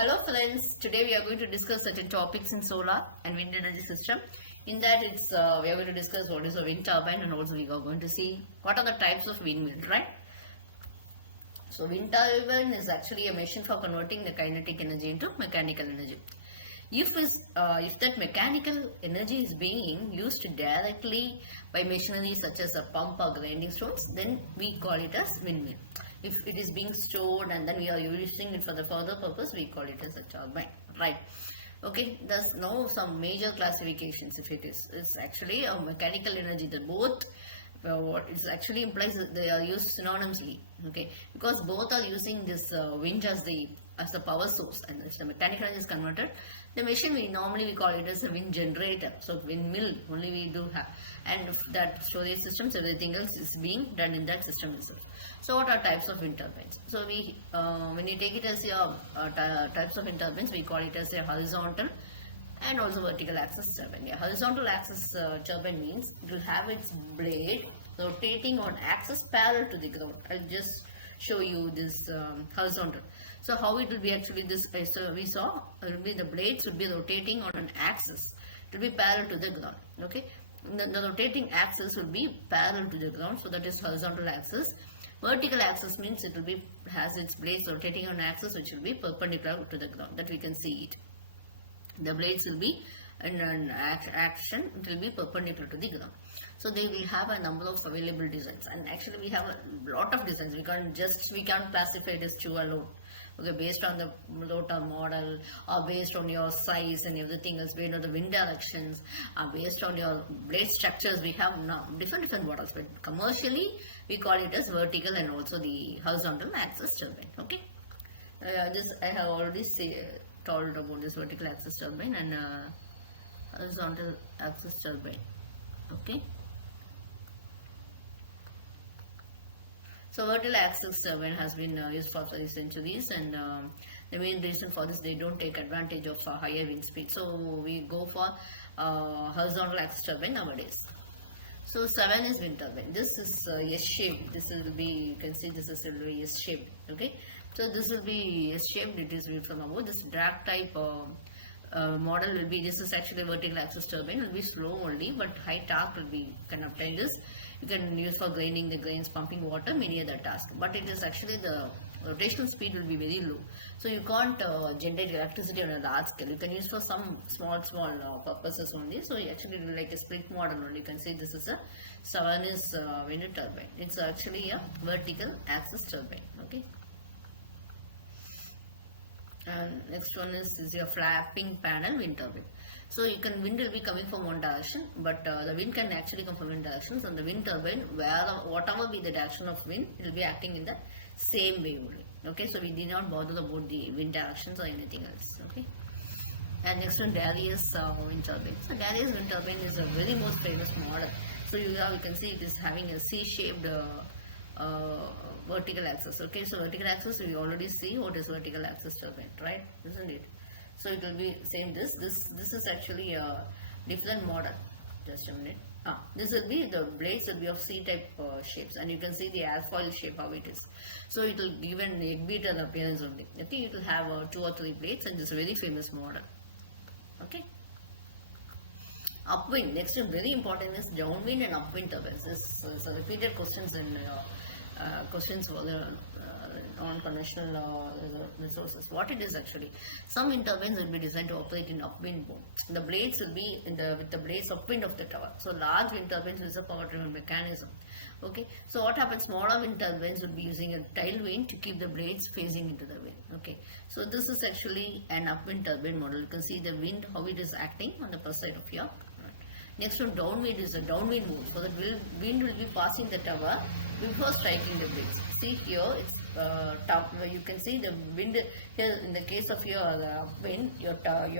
Hello friends, today we are going to discuss certain topics in solar and wind energy system. In that we are going to discuss what is a wind turbine, and also we are going to see what are the types of windmills, right? So wind turbine is actually a machine for converting the kinetic energy into mechanical energy. If that mechanical energy is being used directly by machinery such as a pump or grinding stones, then we call it as windmill. If it is being stored and then we are using it for the further purpose, we call it as a turbine, right? Okay, there's now some major classifications. If it's actually a mechanical energy. That both what it actually implies that they are used synonymously, okay, because both are using this wind as the power source, and if the mechanical energy is converted, the machine we normally call it as a wind generator. So windmill only we do have, and if that storage systems, everything else is being done in that system itself. So what are types of wind turbines? So we when you take it as your types of wind turbines, we call it as a horizontal and also vertical axis turbine. Yeah, horizontal axis turbine means it will have its blade rotating on axis parallel to the ground. I'll just show you this horizontal. So how it will be actually this, so we saw it will be the blades would be rotating on an axis. It will be parallel to the ground. Okay, the rotating axis will be parallel to the ground, so that is horizontal axis. Vertical axis means it will be has its blades rotating on axis which will be perpendicular to the ground, that we can see it. The blades will be in an action, it will be perpendicular to the ground. So they will have a number of available designs, and actually we have a lot of designs. We can't classify it as two alone. Okay, based on the rotor model, or based on your size and everything else, based on the wind directions, based on your blade structures, we have now different models. But commercially, we call it as vertical and also the horizontal axis turbine. Okay, this I have already told about this vertical axis turbine and horizontal axis turbine. Okay, so vertical axis turbine has been used for 30 centuries, and the main reason for this, they don't take advantage of higher wind speed, so we go for horizontal axis turbine nowadays. So 7 is wind turbine. This is S-shaped. This will be, you can see this is will be S-shaped. Okay, so this will be S-shaped. It is viewed from above. This drag type model will be, this is actually vertical axis turbine. Will be slow only, but high torque will be, can obtain this. You can use for grinding the grains, pumping water, many other tasks. But it is actually the rotational speed will be very low, so you can't generate electricity on a large scale. You can use for some small purposes only. So actually like a split model only. You can say this is a 7 is wind turbine. It's actually a vertical axis turbine. Okay, and next one is your flapping panel wind turbine. So you can, wind will be coming from one direction, but the wind can actually come from wind directions, and the wind turbine, whatever be the direction of wind, it will be acting in the same way only. Okay, so we did not bother about the wind directions or anything else. Okay, and next one, Darius wind turbine. So Darius wind turbine is a very most famous model. So you can see it is having a C-shaped vertical axis. Okay, so vertical axis, we already see what is vertical axis turbine, right? Isn't it? So it will be same. This is actually a different model. Just a minute. This will be, the blades will be of C-type shapes, and you can see the airfoil shape how it is. So it will give an egg beater appearance only. Okay, it will have 2 or 3 blades, and this is a very famous model. Okay. Upwind. Next one, very important, is downwind and upwind turbines. This is a repeated questions in questions for the non-conventional resources. What it is actually, some wind turbines will be designed to operate in upwind mode. The blades will be with the blades upwind of the tower. So large wind turbines use a power-driven mechanism. Okay, so what happens? Smaller wind turbines will be using a tailwind to keep the blades facing into the wind. Okay, so this is actually an upwind turbine model. You can see the wind, how it is acting on the first side of your. Next one, downwind is a downwind mode. So the wind will be passing the tower before striking the blades. See here, it's top. You can see the wind here. In the case of your wind, your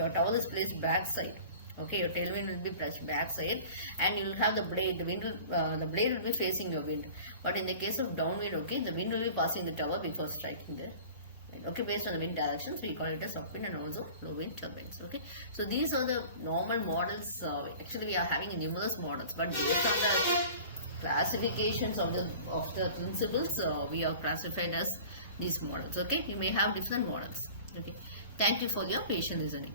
tower is placed backside. Okay, your tailwind will be placed backside, and you will have the blade. The blade will be facing your wind. But in the case of downwind, okay, the wind will be passing the tower before striking the. Okay, based on the wind directions, we call it as upwind and also low wind turbines. Okay, so these are the normal models. Actually, we are having numerous models, but based on the classifications of the principles, we are classified as these models. Okay, you may have different models. Okay, Thank you for your patient listening.